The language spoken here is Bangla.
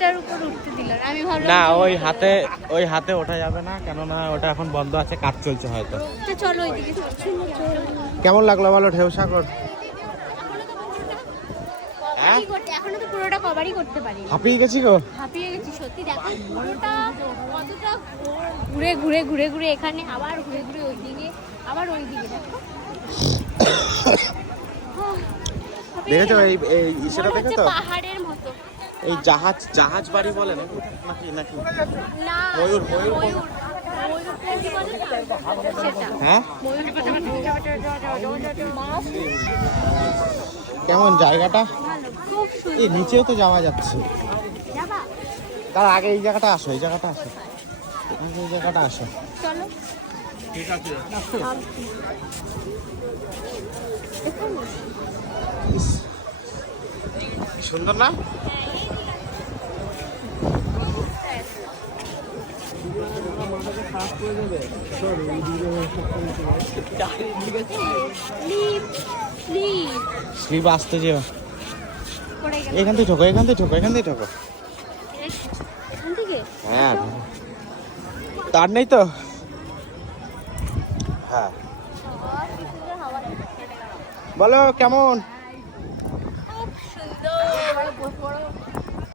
ব্রিজটার উপর উঠতে দিল না। আমি ভাবলাম না, ওই হাতে ওঠা যাবে না, কেননা ওটা এখন বন্ধ আছে, কাজ চলছে হয়তো। তো চলো ওইদিকে চলো। কেমন লাগলো বলো ঢেউ সাগর? হ্যাঁ, এখনো তো পুরোটা কভারই করতে পারি। হাঁপিয়ে গেছি গো। হাঁপিয়ে গেছি সত্যি। দেখো পুরোটা কতটা ঘুরে ঘুরে ঘুরে ঘুরে এখানে, আবার ঘুরে ঘুরে ওইদিকে, আবার ওইদিকে। দেখো দেখেছো এই ইসেটা দেখেছো? পাহাড়ের মতো। এই জাহাজ বাড়ি বলে নাকি নাকি না, ময়ূর হ্যাঁ। কেমন জায়গাটা? এই নিচেও তো যাওয়া যাচ্ছে। তার আগে এই জায়গাটা আসো, এই জায়গাটা আসো, এই জায়গাটা আসো। চলো ঠিক আছে। সুন্দর না? স্লিপ আসতে যেও। এখান থেকে ঠোকো, এখান থেকে ঠোকো, এখান থেকে ঠোকো। হ্যাঁ, তার নেই তো। হ্যাঁ, বলো কেমন? সুন্দর।